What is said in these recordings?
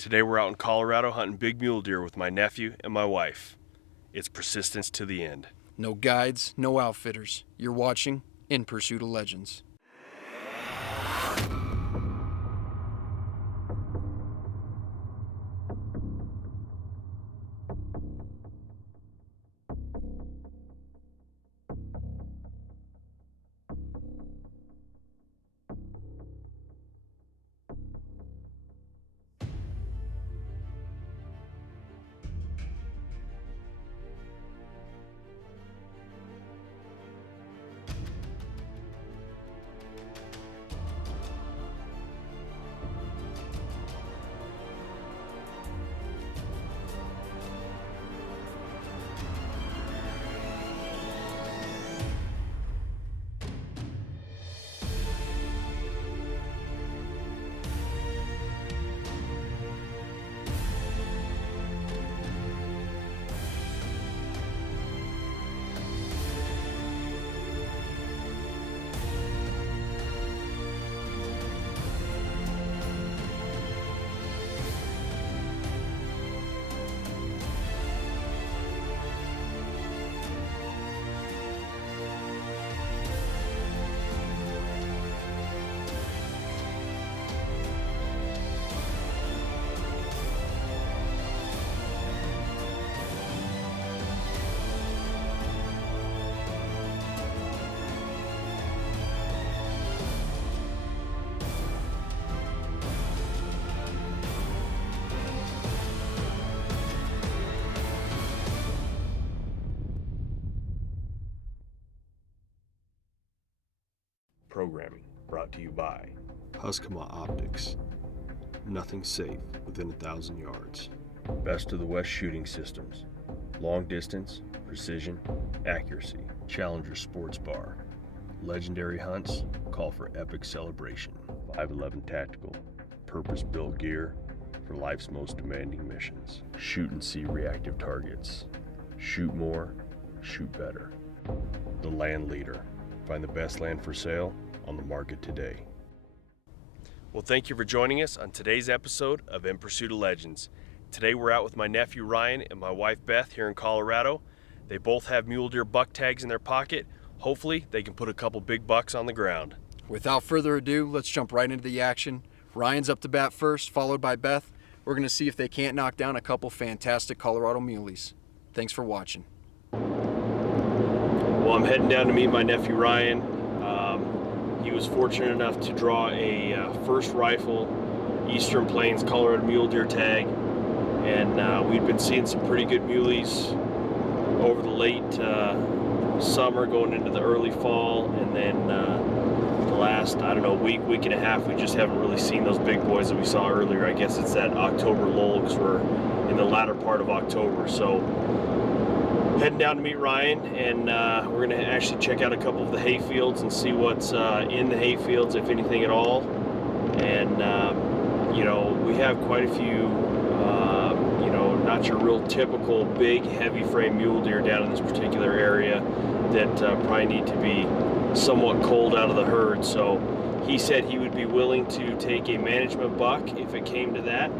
Today we're out in Colorado hunting big mule deer with my nephew and my wife. It's persistence to the end. No guides, no outfitters. You're watching In Pursuit of Legends. Programming brought to you by Huskama Optics. Nothing safe within 1,000 yards. Best of the West Shooting Systems. Long distance, precision, accuracy. Challenger Sports Bar. Legendary hunts call for epic celebration. 511 Tactical. Purpose-built gear for life's most demanding missions. Shoot and see reactive targets. Shoot more, shoot better. The Land Leader. Find the best land for sale on the market today. Well, thank you for joining us on today's episode of In Pursuit of Legends. Today we're out with my nephew Ryan and my wife Beth here in Colorado. They both have mule deer buck tags in their pocket. Hopefully they can put a couple big bucks on the ground. Without further ado, let's jump right into the action. Ryan's up to bat first, followed by Beth. We're going to see if they can't knock down a couple fantastic Colorado muleys. Thanks for watching. Well, I'm heading down to meet my nephew Ryan. He was fortunate enough to draw a first rifle Eastern Plains Colorado mule deer tag, and we'd been seeing some pretty good muleys over the late summer going into the early fall, and then the last, I don't know, week and a half, we just haven't really seen those big boys that we saw earlier. I guess it's that October lull because we're in the latter part of October. So heading down to meet Ryan, and we're going to actually check out a couple of the hay fields and see what's in the hay fields, if anything at all. And you know, we have quite a few you know, not your real typical big heavy frame mule deer down in this particular area that probably need to be somewhat cold out of the herd. So he said he would be willing to take a management buck if it came to that.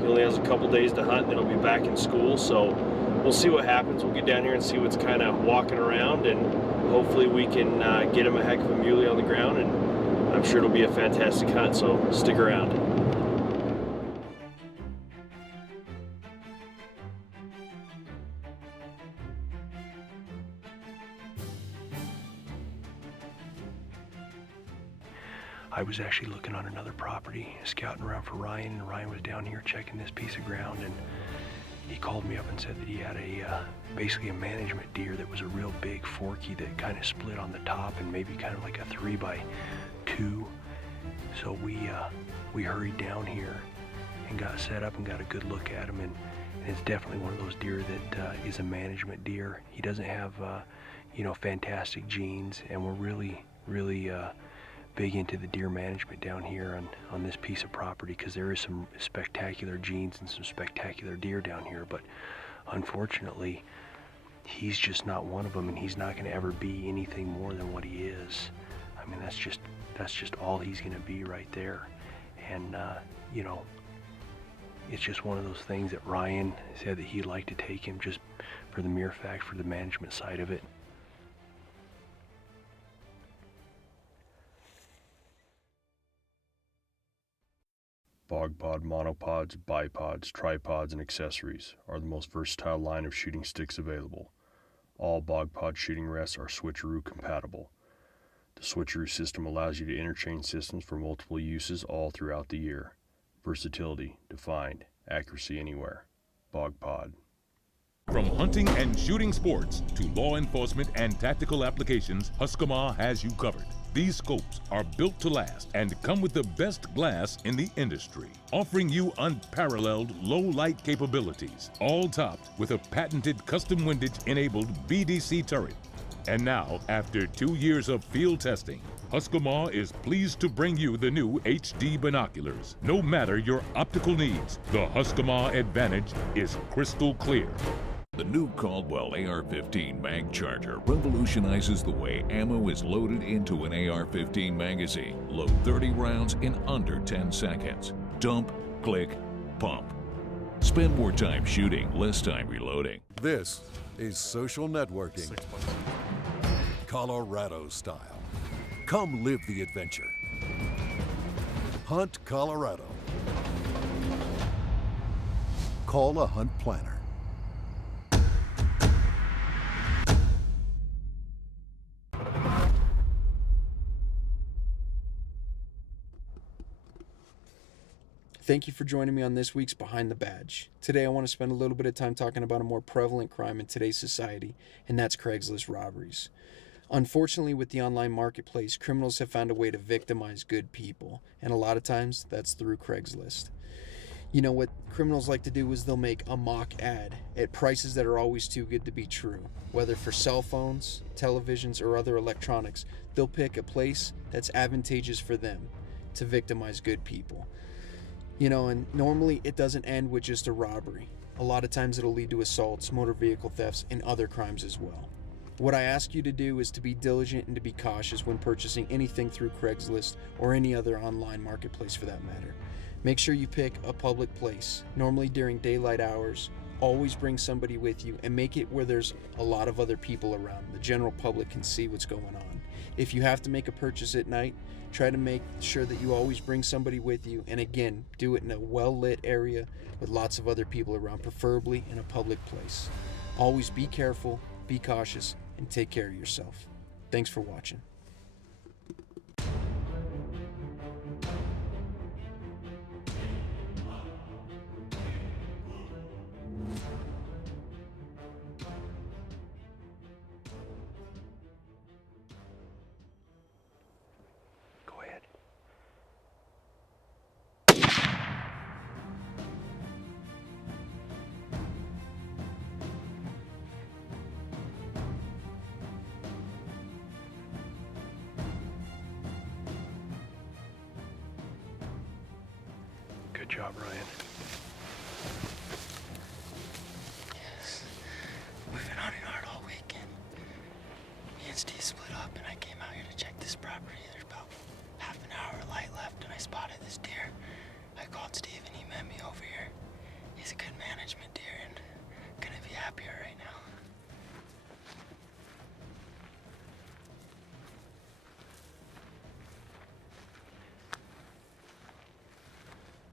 He only has a couple days to hunt, and then he'll be back in school. So we'll see what happens. We'll get down here and see what's kind of walking around, and hopefully we can get him a heck of a muley on the ground, and I'm sure it'll be a fantastic hunt, so stick around. I was actually looking on another property, scouting around for Ryan, and Ryan was down here checking this piece of ground, and he called me up and said that he had basically a management deer that was a real big forky that kind of split on the top and maybe kind of like a 3x2. So we hurried down here and got set up and got a good look at him, and it's definitely one of those deer that is a management deer. He doesn't have you know, fantastic genes, and we're really big into the deer management down here on this piece of property, because there is some spectacular genes and some spectacular deer down here, but unfortunately he's just not one of them, and he's not going to ever be anything more than what he is. I mean, that's just all he's going to be right there. And you know, it's just one of those things that Ryan said that he'd like to take him just for the mere fact, for the management side of it. BogPod monopods, bipods, tripods, and accessories are the most versatile line of shooting sticks available. All BogPod shooting rests are switcheroo compatible. The switcheroo system allows you to interchange systems for multiple uses all throughout the year. Versatility defined, accuracy anywhere. BogPod. From hunting and shooting sports to law enforcement and tactical applications, Husqvarna has you covered. These scopes are built to last and come with the best glass in the industry, offering you unparalleled low-light capabilities, all topped with a patented custom windage-enabled BDC turret. And now, after 2 years of field testing, Husqvarna is pleased to bring you the new HD binoculars. No matter your optical needs, the Husqvarna Advantage is crystal clear. The new Caldwell AR-15 mag charger revolutionizes the way ammo is loaded into an AR-15 magazine. Load 30 rounds in under 10 seconds. Dump, click, pump. Spend more time shooting, less time reloading. This is social networking, Colorado style. Come live the adventure. Hunt Colorado. Call a hunt planner. Thank you for joining me on this week's Behind the Badge. Today I want to spend a little bit of time talking about a more prevalent crime in today's society, and that's Craigslist robberies. Unfortunately, with the online marketplace, criminals have found a way to victimize good people, and a lot of times that's through Craigslist. You know, what criminals like to do is they'll make a mock ad at prices that are always too good to be true. Whether for cell phones, televisions, or other electronics, they'll pick a place that's advantageous for them to victimize good people. You know, and normally it doesn't end with just a robbery. A lot of times it'll lead to assaults, motor vehicle thefts, and other crimes as well. What I ask you to do is to be diligent and to be cautious when purchasing anything through Craigslist or any other online marketplace for that matter. Make sure you pick a public place, normally during daylight hours. Always bring somebody with you and make it where there's a lot of other people around. The general public can see what's going on. If you have to make a purchase at night, try to make sure that you always bring somebody with you, and again, do it in a well-lit area with lots of other people around, preferably in a public place. Always be careful, be cautious, and take care of yourself. Thanks for watching. Go ahead. Good job, Ryan. Yes. We've been hunting hard all weekend. Me and Steve split up and I came out here to check this property. There's about half an hour of light left and I spotted this deer. I called Steve and he met me over here. He's a good management deer and couldn't be happier right now.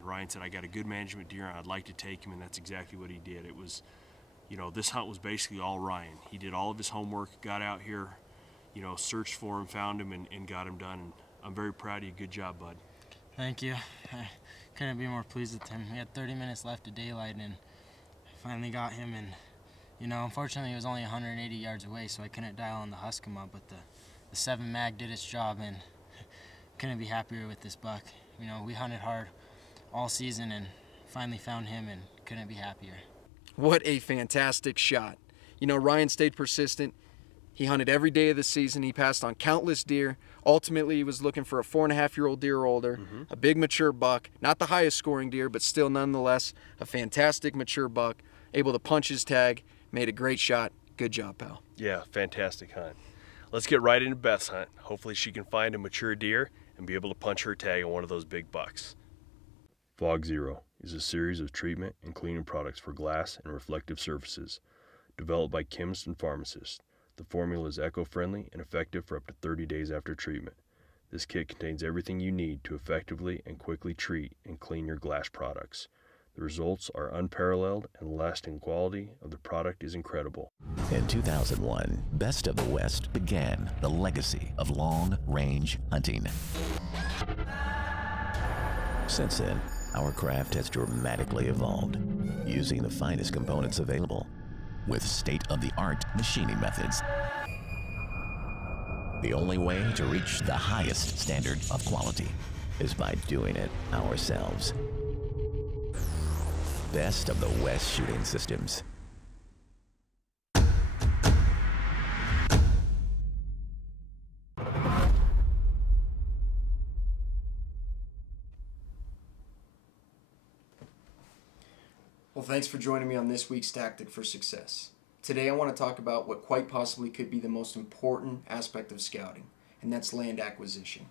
Ryan said, I got a good management deer and I'd like to take him, and that's exactly what he did. It was, you know, this hunt was basically all Ryan. He did all of his homework, got out here, you know, searched for him, found him, and got him done. And I'm very proud of you. Good job, bud. Thank you. I couldn't be more pleased with him. We had 30 minutes left of daylight and I finally got him, and you know, unfortunately he was only 180 yards away, so I couldn't dial on the Husqvarna, but the 7 mag did its job and couldn't be happier with this buck. You know, we hunted hard all season and finally found him and couldn't be happier. What a fantastic shot. You know, Ryan stayed persistent. He hunted every day of the season. He passed on countless deer. Ultimately, he was looking for a 4.5-year-old deer or older, a big mature buck, not the highest scoring deer, but still nonetheless a fantastic mature buck, able to punch his tag, made a great shot. Good job, pal. Yeah, fantastic hunt. Let's get right into Beth's hunt. Hopefully she can find a mature deer and be able to punch her tag on one of those big bucks. Fog Zero is a series of treatment and cleaning products for glass and reflective surfaces. Developed by chemists and pharmacists, the formula is eco-friendly and effective for up to 30 days after treatment. This kit contains everything you need to effectively and quickly treat and clean your glass products. The results are unparalleled, and the lasting quality of the product is incredible. In 2001, Best of the West began the legacy of long-range hunting. Since then, our craft has dramatically evolved, using the finest components available, with state-of-the-art machining methods. The only way to reach the highest standard of quality is by doing it ourselves. Best of the West Shooting Systems. Well, thanks for joining me on this week's Tactic for Success. Today I want to talk about what quite possibly could be the most important aspect of scouting, and that's land acquisition.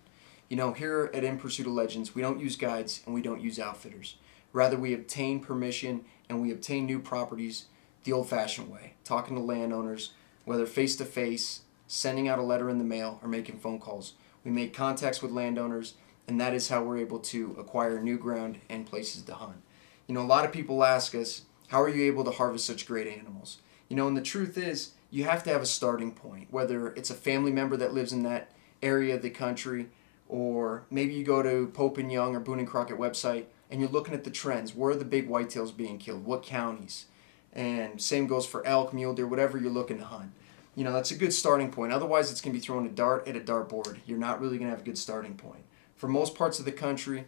You know, here at In Pursuit of Legends, we don't use guides and we don't use outfitters. Rather, we obtain permission and we obtain new properties the old-fashioned way, talking to landowners, whether face-to-face, sending out a letter in the mail, or making phone calls. We make contacts with landowners, and that is how we're able to acquire new ground and places to hunt. You know, a lot of people ask us, how are you able to harvest such great animals? You know, and the truth is, you have to have a starting point, whether it's a family member that lives in that area of the country, or maybe you go to Pope and Young or Boone and Crockett website, and you're looking at the trends. Where are the big whitetails being killed? What counties? And same goes for elk, mule deer, whatever you're looking to hunt. You know, that's a good starting point. Otherwise, it's going to be throwing a dart at a dartboard. You're not really going to have a good starting point. For most parts of the country,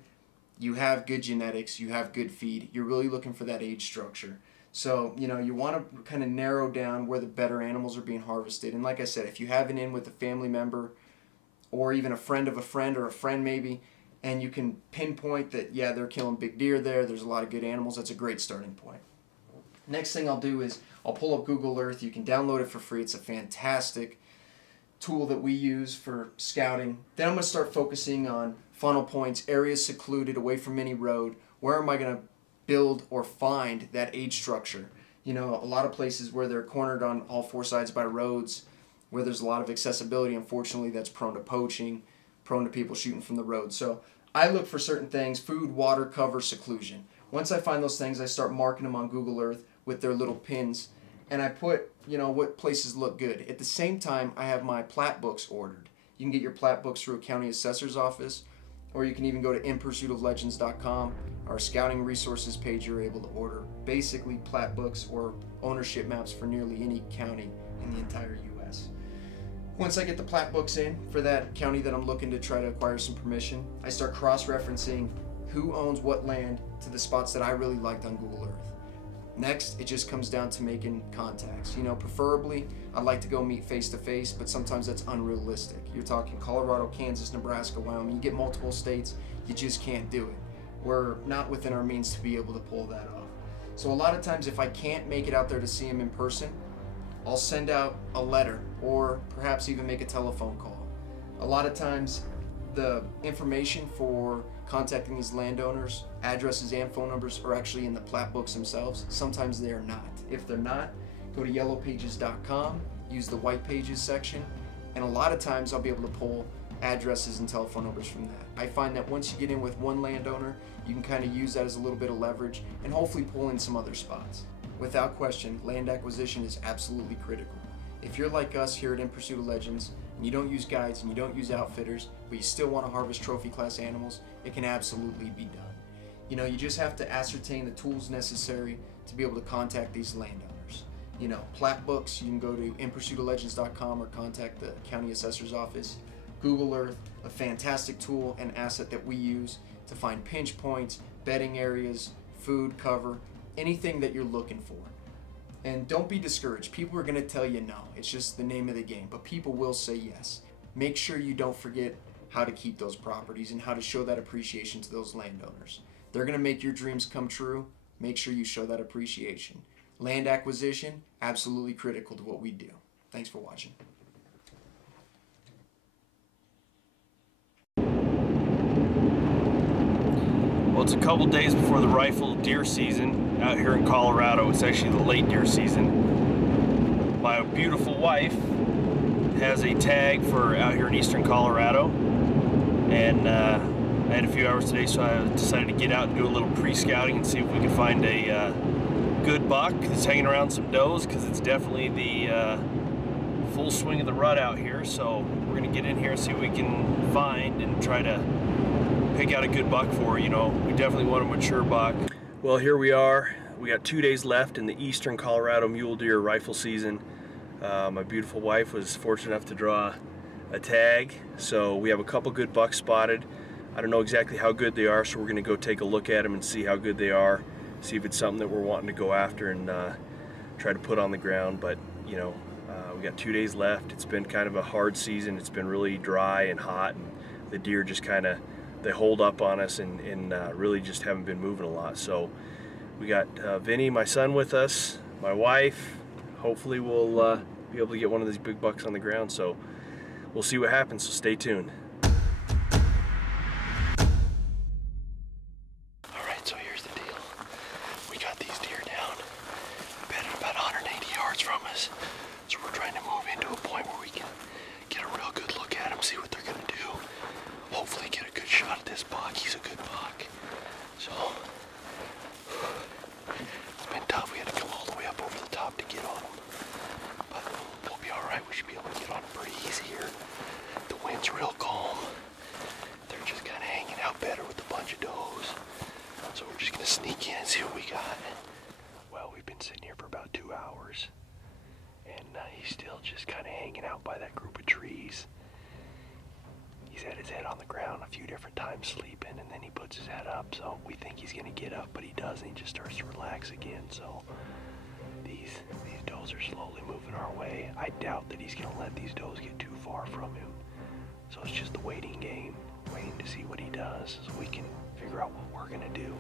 you have good genetics, you have good feed. You're really looking for that age structure. So, you know, you want to kind of narrow down where the better animals are being harvested. And like I said, if you have an in with a family member or even a friend of a friend or a friend maybe, and you can pinpoint that, yeah, they're killing big deer there, there's a lot of good animals, that's a great starting point. Next thing I'll do is I'll pull up Google Earth. You can download it for free. It's a fantastic tool that we use for scouting. Then I'm going to start focusing on funnel points, areas secluded, away from any road. Where am I going to build or find that age structure? You know, a lot of places where they're cornered on all four sides by roads, where there's a lot of accessibility, unfortunately, that's prone to poaching, prone to people shooting from the road. So I look for certain things: food, water, cover, seclusion. Once I find those things, I start marking them on Google Earth with their little pins, and I put, you know, what places look good. At the same time, I have my plat books ordered. You can get your plat books through a county assessor's office, or you can even go to inpursuitoflegends.com. Our scouting resources page, you're able to order basically plat books or ownership maps for nearly any county in the entire U.S. Once I get the plat books in for that county that I'm looking to try to acquire some permission, I start cross-referencing who owns what land to the spots that I really liked on Google Earth. Next, it just comes down to making contacts. You know, preferably, I'd like to go meet face-to-face, but sometimes that's unrealistic. You're talking Colorado, Kansas, Nebraska, Wyoming. You get multiple states, you just can't do it. We're not within our means to be able to pull that off. So a lot of times, if I can't make it out there to see them in person, I'll send out a letter or perhaps even make a telephone call. A lot of times, the information for contacting these landowners, addresses and phone numbers, are actually in the plat books themselves. Sometimes they are not. If they're not, go to yellowpages.com, use the white pages section, and a lot of times I'll be able to pull addresses and telephone numbers from that. I find that once you get in with one landowner, you can kind of use that as a little bit of leverage and hopefully pull in some other spots. Without question, land acquisition is absolutely critical. If you're like us here at In Pursuit of Legends, and you don't use guides and you don't use outfitters, but you still want to harvest trophy class animals, it can absolutely be done. You know, you just have to ascertain the tools necessary to be able to contact these landowners. You know, plat books, you can go to inpursuitoflegends.com or contact the county assessor's office. Google Earth, a fantastic tool and asset that we use to find pinch points, bedding areas, food, cover, anything that you're looking for. And don't be discouraged. People are going to tell you no. It's just the name of the game. But people will say yes. Make sure you don't forget how to keep those properties and how to show that appreciation to those landowners. They're going to make your dreams come true. Make sure you show that appreciation. Land acquisition, absolutely critical to what we do. Thanks for watching. Well, it's a couple days before the rifle deer season out here in Colorado. It's actually the late deer season. My beautiful wife has a tag for out here in eastern Colorado, and I had a few hours today, so I decided to get out and do a little pre-scouting and see if we could find a good buck that's hanging around some does, because it's definitely the full swing of the rut out here. So we're gonna get in here and see what we can find and try to pick out a good buck for, you know. We definitely want a mature buck. Well, here we are. We got 2 days left in the eastern Colorado mule deer rifle season. My beautiful wife was fortunate enough to draw a tag, so we have a couple good bucks spotted. I don't know exactly how good they are, so we're gonna go take a look at them and see how good they are, see if it's something that we're wanting to go after and try to put on the ground. But you know, we got 2 days left. It's been kind of a hard season. It's been really dry and hot, and the deer just kind of, they hold up on us and really just haven't been moving a lot. So we got Vinny, my son, with us, my wife. Hopefully we'll be able to get one of these big bucks on the ground. So we'll see what happens, so stay tuned. Alright, so here's the deal. We got these deer down, bedded about 180 yards from us. So we're trying to move into a point where we can get a real good look at them, see what they're gonna do. Hopefully get a good shot at this buck. He's a good buck. So it's been tough. We had to come all the way up over the top to get on him. But we'll be alright. We should be able to get on him pretty easy here. The wind's real calm. They're just kind of hanging out better with a bunch of does. So we're just going to sneak in and see what we got. Well, we've been sitting here for about 2 hours. And he's still just kind of hanging out by that group of trees. He's had his head on the ground a few different times sleeping, and then he puts his head up, so we think he's gonna get up, but he doesn't. He just starts to relax again. So these does are slowly moving our way. I doubt that he's gonna let these does get too far from him. So it's just a waiting game, waiting to see what he does so we can figure out what we're gonna do.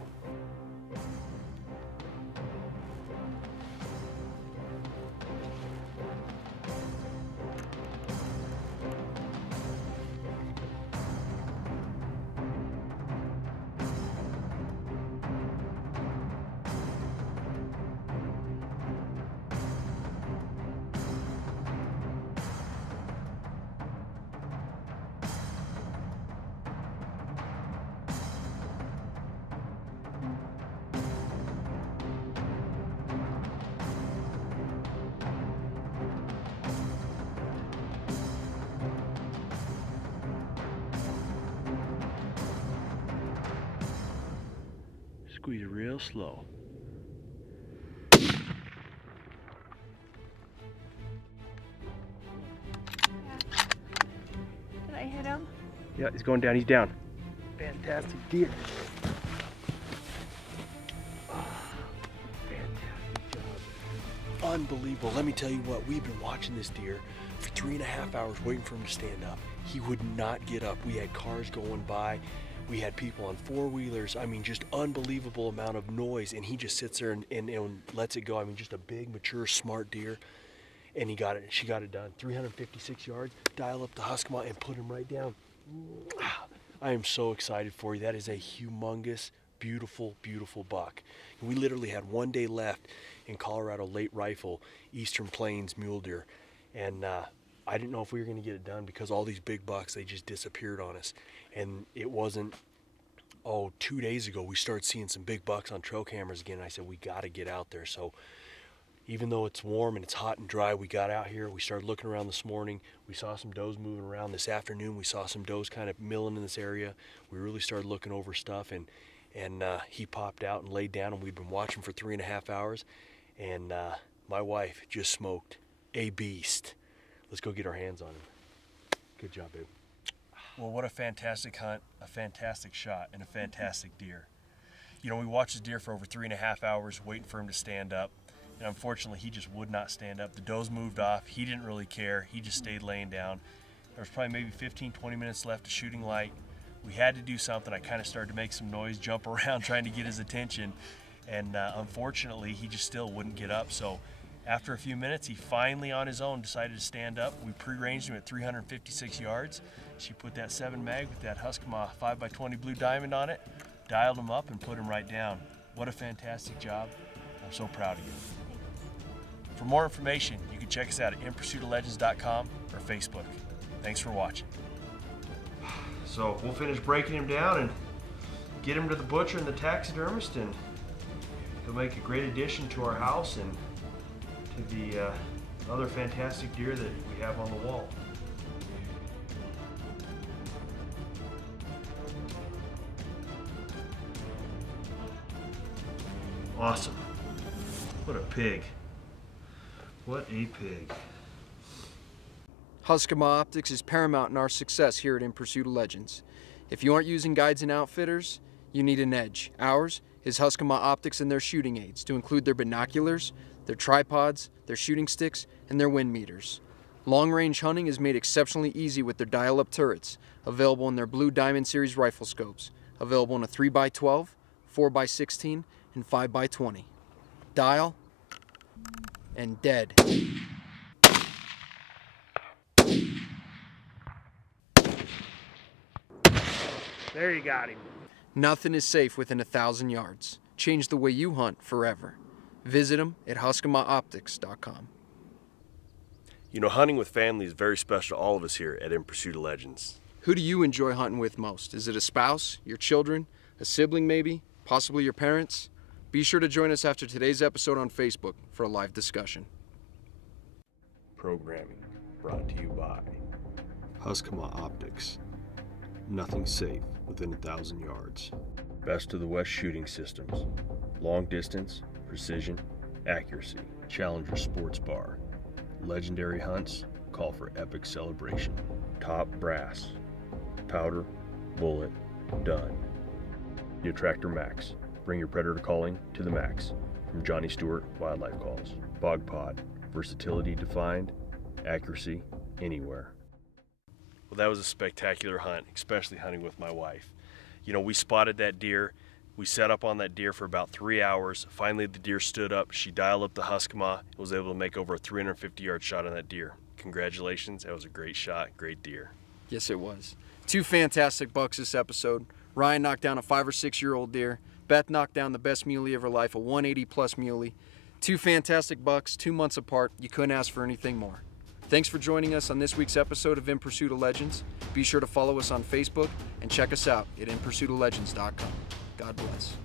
Squeeze it real slow. Did I hit him? Yeah, he's going down. He's down. Fantastic deer. Unbelievable. Let me tell you what, we've been watching this deer for 3.5 hours waiting for him to stand up. He would not get up. We had cars going by. We had people on four-wheelers. I mean, just unbelievable amount of noise, and he just sits there and lets it go. I mean, just a big, mature, smart deer. And he got it. She got it done. 356 yards, dial up the Husqvarna and put him right down. I am so excited for you. That is a humongous, beautiful, beautiful buck. And we literally had 1 day left in Colorado late rifle, Eastern Plains mule deer. And I didn't know if we were going to get it done because all these big bucks, they just disappeared on us. And it wasn't, 2 days ago, we started seeing some big bucks on trail cameras again. And I said, we got to get out there. So even though it's warm and it's hot and dry, we got out here. We started looking around this morning. We saw some does moving around this afternoon. We saw some does kind of milling in this area. We really started looking over stuff, and he popped out and laid down, and we'd been watching for 3.5 hours. And my wife just smoked a beast. Let's go get our hands on him. Good job, babe. Well, what a fantastic hunt, a fantastic shot, and a fantastic deer. You know, we watched this deer for over 3.5 hours waiting for him to stand up. And unfortunately, he just would not stand up. The does moved off. He didn't really care. He just stayed laying down. There was probably maybe 15, 20 minutes left of shooting light. We had to do something. I kind of started to make some noise, jump around, trying to get his attention. And unfortunately, he just still wouldn't get up. So after a few minutes, he finally on his own decided to stand up. We pre-ranged him at 356 yards. She put that 7 mag with that Husqvarna 5x20 blue diamond on it. dialed him up and put him right down. What a fantastic job. I'm so proud of you. For more information, you can check us out at inpursuitoflegends.com or Facebook. Thanks for watching. So we'll finish breaking him down and get him to the butcher and the taxidermist, and he'll make a great addition to our house and to the other fantastic deer that we have on the wall. Awesome. What a pig. What a pig. Huskama Optics is paramount in our success here at In Pursuit of Legends. If you aren't using guides and outfitters, you need an edge. Ours is Huskama Optics and their shooting aids, to include their binoculars, their tripods, their shooting sticks, and their wind meters. Long-range hunting is made exceptionally easy with their dial-up turrets, available in their Blue Diamond Series rifle scopes, available in a 3x12, 4x16, and 5x20. Dial and dead. There you got him. Nothing is safe within 1,000 yards. Change the way you hunt forever. Visit them at huskamaoptics.com. You know, hunting with family is very special to all of us here at In Pursuit of Legends. Who do you enjoy hunting with most? Is it a spouse, your children, a sibling maybe, possibly your parents? Be sure to join us after today's episode on Facebook for a live discussion. Programming brought to you by Huskama Optics. Nothing safe within 1,000 yards. Best of the West shooting systems. Long distance, precision, accuracy. Challenger Sports Bar. Legendary hunts call for epic celebration. Top brass. Powder, bullet, done. The Attractor Max. Bring your predator calling to the max. From Johnny Stewart Wildlife Calls. Bog Pod. Versatility defined. Accuracy anywhere. Well, that was a spectacular hunt, especially hunting with my wife. You know, we spotted that deer. We set up on that deer for about 3 hours. Finally, the deer stood up. She dialed up the Huskama and was able to make over a 350-yard shot on that deer. Congratulations. That was a great shot. Great deer. Yes, it was. 2 fantastic bucks this episode. Ryan knocked down a 5 or 6-year-old deer. Beth knocked down the best muley of her life, a 180-plus muley. 2 fantastic bucks, 2 months apart. You couldn't ask for anything more. Thanks for joining us on this week's episode of In Pursuit of Legends. Be sure to follow us on Facebook and check us out at inpursuitoflegends.com. God bless.